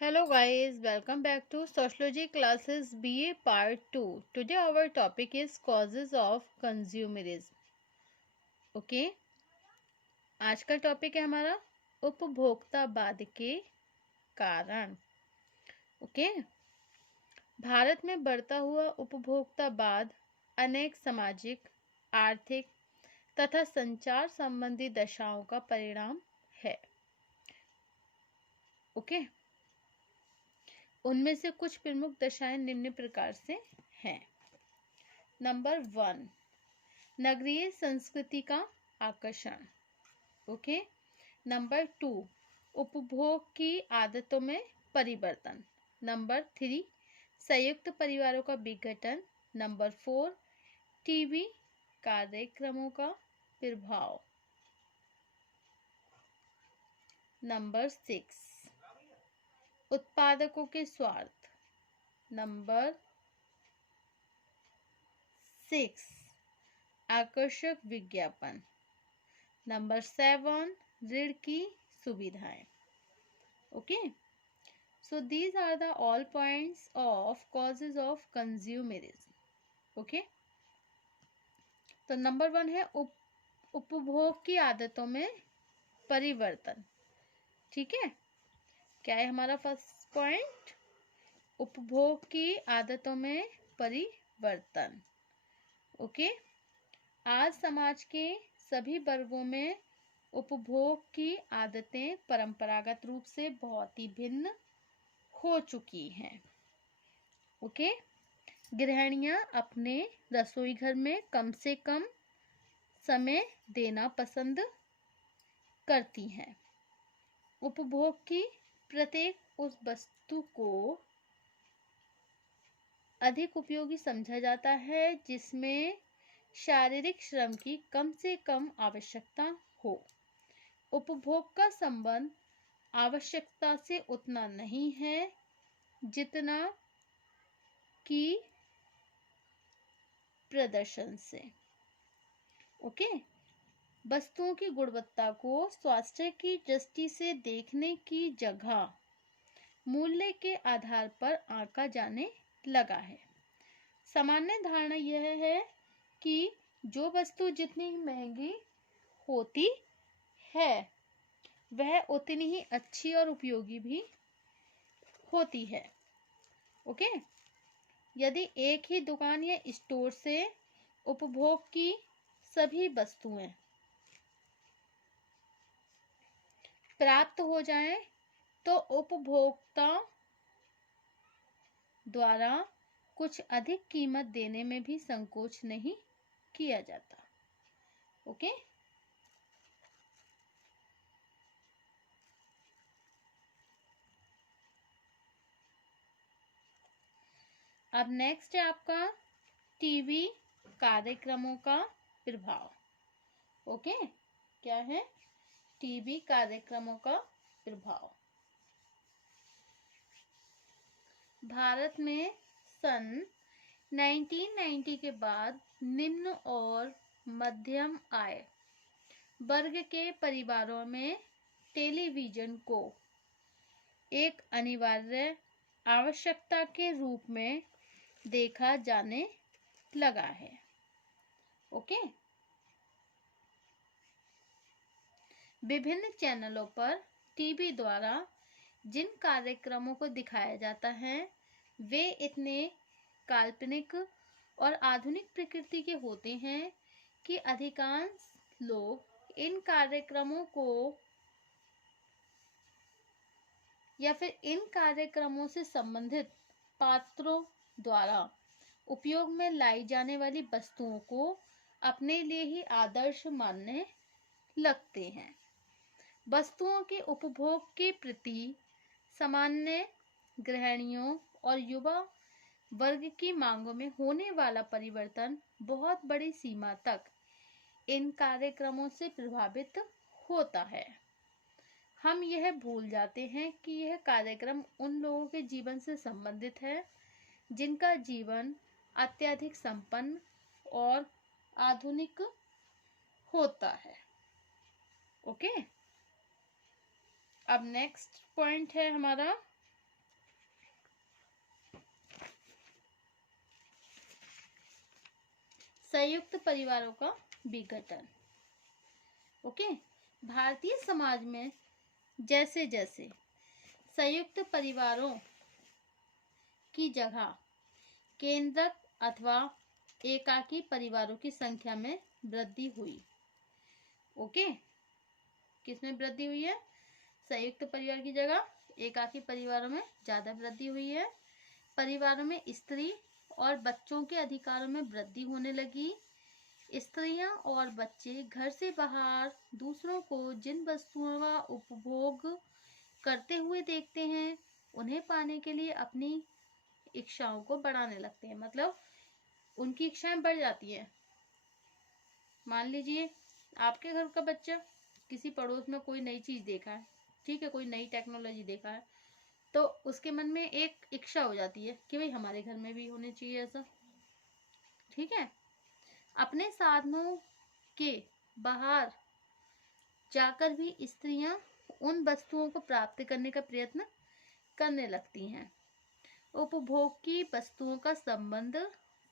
Hello guys, welcome back to Sociology classes BA Part 2. Today our topic is causes of consumerism. Okay आज का topic है हमारा उपभोक्तावाद के कारण. ओके भारत में बढ़ता हुआ उपभोक्तावाद अनेक सामाजिक, आर्थिक तथा संचार संबंधी दशाओं का परिणाम है. ओके उनमें से कुछ प्रमुख दशाएं निम्न प्रकार से हैं. नंबर 1, नगरीय संस्कृति का आकर्षण. ओके नंबर 2, उपभोग की आदतों में परिवर्तन. नंबर 3, संयुक्त परिवारों का विघटन. नंबर 4, टीवी कार्यक्रमों का प्रभाव. नंबर 6, उत्पादकों के स्वार्थ. नंबर 6, आकर्षक विज्ञापन. नंबर 7, ऋण की सुविधाएं. Okay so these are the all points of causes of consumerism. Okay तो नंबर 1 है उपभोग की आदतों में परिवर्तन. ठीक है, क्या है हमारा फर्स्ट पॉइंट? उपभोग की आदतों में परिवर्तन. ओके आज समाज के सभी वर्गों में उपभोग की आदतें परंपरागत रूप से बहुत ही भिन्न हो चुकी हैं. ओके गृहिणियां अपने रसोई घर में कम से कम समय देना पसंद करती हैं. उपभोग की प्रत्येक उस वस्तु को अधिक उपयोगी समझा जाता है जिसमें शारीरिक श्रम की कम से कम आवश्यकता हो. उपभोग का संबंध आवश्यकता से उतना नहीं है जितना कि प्रदर्शन से. ओके वस्तुओं की गुणवत्ता को स्वास्थ्य की दृष्टि से देखने की जगह मूल्य के आधार पर आंका जाने लगा है. सामान्य धारणा यह है कि जो वस्तु जितनी महंगी होती है वह उतनी ही अच्छी और उपयोगी भी होती है. ओके यदि एक ही दुकान या स्टोर से उपभोग की सभी वस्तुएं प्राप्त हो जाएं तो उपभोक्ता द्वारा कुछ अधिक कीमत देने में भी संकोच नहीं किया जाता. ओके अब नेक्स्ट है आपका टीवी कार्यक्रमों का प्रभाव. ओके क्या है? टीवी कार्यक्रमों का प्रभाव. भारत में सन 1990 के बाद निम्न और मध्यम आय वर्ग के परिवारों में टेलीविजन को एक अनिवार्य आवश्यकता के रूप में देखा जाने लगा है. ओके विभिन्न चैनलों पर टीवी द्वारा जिन कार्यक्रमों को दिखाया जाता है वे इतने काल्पनिक और आधुनिक प्रकृति के होते हैं कि अधिकांश लोग इन कार्यक्रमों को या फिर इन कार्यक्रमों से संबंधित पात्रों द्वारा उपयोग में लाई जाने वाली वस्तुओं को अपने लिए ही आदर्श मानने लगते हैं. वस्तुओं के उपभोग के प्रति सामान्य गृहिणियों और युवा वर्ग की मांगों में होने वाला परिवर्तन बहुत बड़ी सीमा तक इन कार्यक्रमों से प्रभावित होता है. हम यह भूल जाते हैं कि यह कार्यक्रम उन लोगों के जीवन से संबंधित है जिनका जीवन अत्यधिक संपन्न और आधुनिक होता है. ओके अब नेक्स्ट पॉइंट है हमारा संयुक्त परिवारों का विघटन। ओके, भारतीय समाज में जैसे जैसे संयुक्त परिवारों की जगह केंद्रक अथवा एकाकी परिवारों की संख्या में वृद्धि हुई। ओके, किसमें वृद्धि हुई है? संयुक्त परिवार की जगह एकाकी परिवारों में ज्यादा वृद्धि हुई है। परिवारों में स्त्री और बच्चों के अधिकारों में वृद्धि होने लगी। स्त्रियां और बच्चे घर से बाहर दूसरों को जिन वस्तुओं का उपभोग करते हुए देखते हैं, उन्हें पाने के लिए अपनी इच्छाओं को बढ़ाने लगते हैं। मतलब उनकी इच्छाएं बढ़ जाती हैं। मान लीजिए आपके घर का बच्चा किसी पड़ोस में कोई नई चीज देखा है, ठीक है, कोई नई टेक्नोलॉजी देखा है, तो उसके मन में एक इच्छा हो जाती है कि भाई हमारे घर में भी होने चाहिए ऐसा। ठीक है, अपने साधनों के बाहर जाकर भी स्त्रियां उन वस्तुओं को प्राप्त करने का प्रयत्न करने लगती हैं। उपभोग की वस्तुओं का संबंध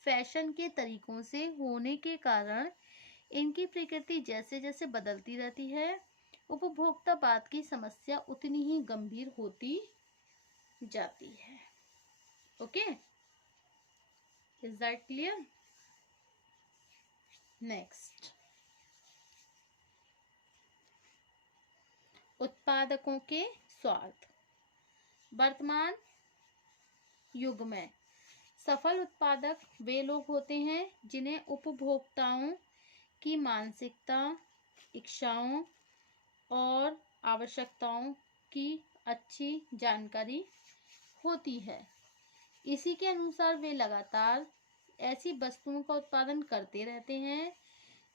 फैशन के तरीकों से होने के कारण इनकी प्रकृति जैसे जैसे बदलती रहती है, उपभोक्तावाद की समस्या उतनी ही गंभीर होती जाती है। Okay, is that clear? Next, उत्पादकों के स्वार्थ। वर्तमान युग में सफल उत्पादक वे लोग होते हैं जिन्हें उपभोक्ताओं की मानसिकता, इच्छाओं और आवश्यकताओं की अच्छी जानकारी होती है। इसी के अनुसार वे लगातार ऐसी वस्तुओं का उत्पादन करते रहते हैं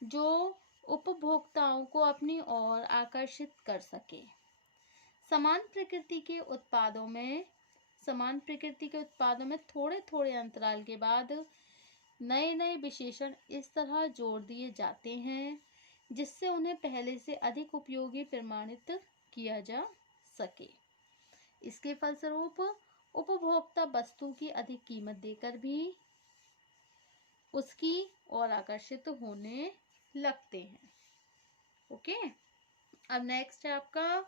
जो उपभोक्ताओं को अपनी ओर आकर्षित कर सके। समान प्रकृति के उत्पादों में थोड़े थोड़े अंतराल के बाद नए नए विशेषण इस तरह जोड़ दिए जाते हैं जिससे उन्हें पहले से अधिक उपयोगी प्रमाणित किया जा सके। इसके फलस्वरूप उपभोक्ता वस्तु की अधिक कीमत देकर भी उसकी ओर आकर्षित होने लगते हैं। ओके, अब नेक्स्ट है आपका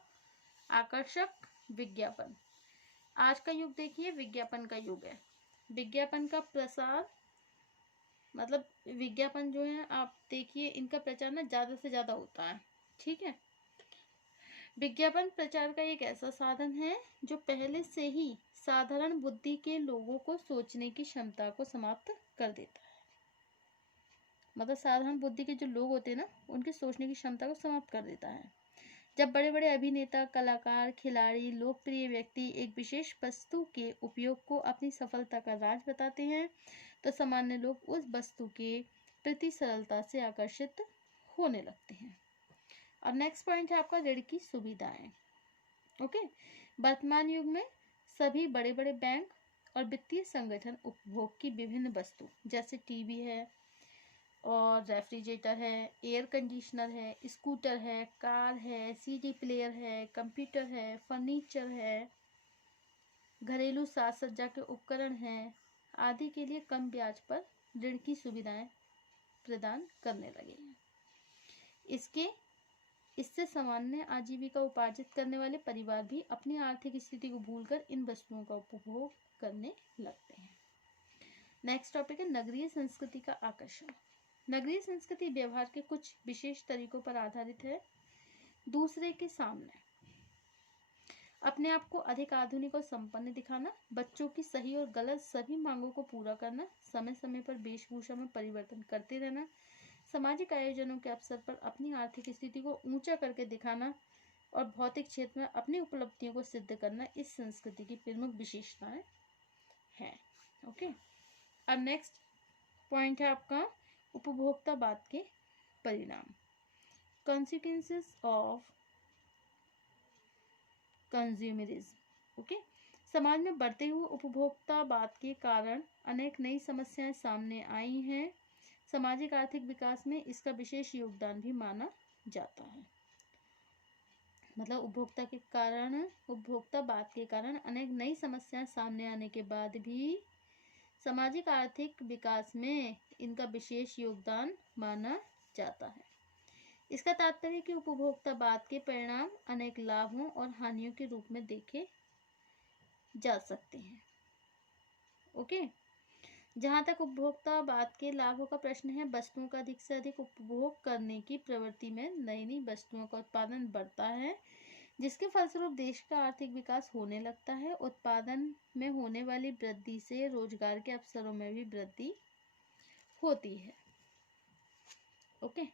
आकर्षक विज्ञापन। आज का युग देखिए विज्ञापन का युग है। विज्ञापन का प्रसार, मतलब विज्ञापन जो है आप देखिए इनका प्रचार ना ज्यादा से ज्यादा होता है। ठीक है, विज्ञापन प्रचार का एक ऐसा साधन है जो पहले से ही साधारण बुद्धि के लोगों को सोचने की क्षमता को समाप्त कर देता है। मतलब साधारण बुद्धि के जो लोग होते हैं ना, उनकी सोचने की क्षमता को समाप्त कर देता है। जब बड़े बड़े अभिनेता, कलाकार, खिलाड़ी, लोकप्रिय व्यक्ति एक विशेष वस्तु के उपयोग को अपनी सफलता का राज बताते हैं, तो सामान्य लोग उस वस्तु के प्रति सरलता से आकर्षित होने लगते हैं। और नेक्स्ट पॉइंट है आपका ऋण की सुविधाएं। ओके, वर्तमान युग में सभी बड़े बड़े बैंक और वित्तीय संगठन उपभोग की विभिन्न वस्तु जैसे टीवी है और रेफ्रिजरेटर है, एयर कंडीशनर है, स्कूटर है, कार है, सीडी प्लेयर है, कंप्यूटर है, फर्नीचर है, घरेलू साज सज्जा के उपकरण हैं आदि के लिए कम ब्याज पर ऋण की सुविधाएं प्रदान करने लगे हैं। इससे सामान्य आजीविका उपार्जित करने वाले परिवार भी अपनी आर्थिक स्थिति को भूलकर इन वस्तुओं का उपभोग करने लगते हैं। नेक्स्ट टॉपिक है नगरीय संस्कृति का आकर्षण। नगरीय संस्कृति व्यवहार के कुछ विशेष तरीकों पर आधारित है। दूसरे के सामने अपने आप को अधिक आधुनिक और संपन्न दिखाना, बच्चों की सही और गलत सभी मांगों को पूरा करना, समय समय पर वेशभूषा में परिवर्तन करते रहना, सामाजिक आयोजनों के अवसर पर अपनी आर्थिक स्थिति को ऊंचा करके दिखाना और भौतिक क्षेत्र में अपनी उपलब्धियों को सिद्ध करना इस संस्कृति की प्रमुख विशेषताएं हैं। ओके, अब नेक्स्ट पॉइंट है आपका उपभोक्तावाद के परिणाम, कॉन्सिक्वेंसेस ऑफ कंज्यूमरिज्म। ओके, समाज में बढ़ते हुए उपभोक्तावाद के कारण अनेक नई समस्याएं सामने आई हैं। सामाजिक आर्थिक विकास में इसका विशेष योगदान भी माना जाता है। मतलब उपभोक्तावाद के कारण अनेक नई समस्याएं सामने आने के बाद भी सामाजिक आर्थिक विकास में इनका विशेष योगदान माना जाता है। इसका तात्पर्य कि उपभोक्तावाद के परिणाम अनेक लाभों और हानियों के रूप में देखे जा सकते हैं। ओके, जहाँ तक उपभोक्तावाद के लाभों का प्रश्न है, वस्तुओं का अधिक से अधिक उपभोग करने की प्रवृत्ति में नई नई वस्तुओं का उत्पादन बढ़ता है, जिसके फलस्वरूप देश का आर्थिक विकास होने लगता है। उत्पादन में होने वाली वृद्धि से रोजगार के अवसरों में भी वृद्धि होती है। ओके,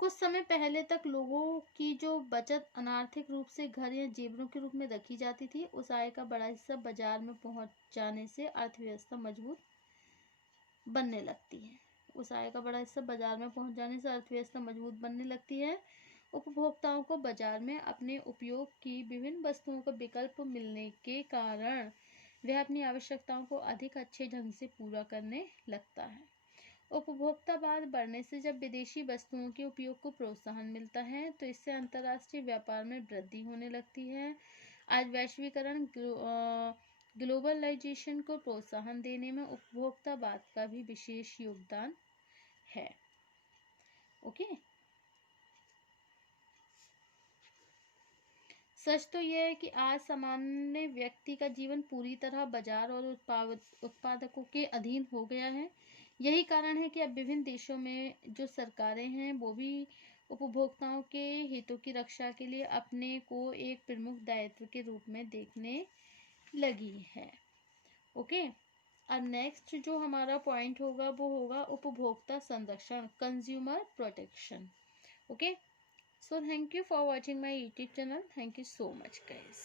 कुछ समय पहले तक लोगों की जो बचत अनार्थिक रूप से घर या जेवरों के रूप में रखी जाती थी, उस आय का बड़ा हिस्सा बाजार में पहुंच जाने से अर्थव्यवस्था मजबूत बनने लगती है। उस आय का बड़ा हिस्सा बाजार में पहुंच जाने से अर्थव्यवस्था मजबूत बनने लगती है। उपभोक्ताओं को बाजार में अपने उपयोग की विभिन्न वस्तुओं का विकल्प मिलने के कारण वह अपनी आवश्यकताओं को अधिक अच्छे ढंग से पूरा करने लगता है। उपभोक्तावाद बढ़ने से जब विदेशी वस्तुओं के उपयोग को प्रोत्साहन मिलता है, तो इससे अंतर्राष्ट्रीय व्यापार में वृद्धि होने लगती है। आज वैश्वीकरण ग्लोबलाइजेशन को प्रोत्साहन देने में उपभोक्तावाद का भी विशेष योगदान है। ओके, सच तो यह है कि आज सामान्य व्यक्ति का जीवन पूरी तरह बाजार और उत्पादकों के अधीन हो गया है। यही कारण है कि अब विभिन्न देशों में जो सरकारें हैं वो भी उपभोक्ताओं के हितों की रक्षा के लिए अपने को एक प्रमुख दायित्व के रूप में देखने लगी है। ओके, अब नेक्स्ट जो हमारा पॉइंट होगा वो होगा उपभोक्ता संरक्षण, consumer protection. Okay, so thank you for watching my YouTube channel. Thank you so much guys.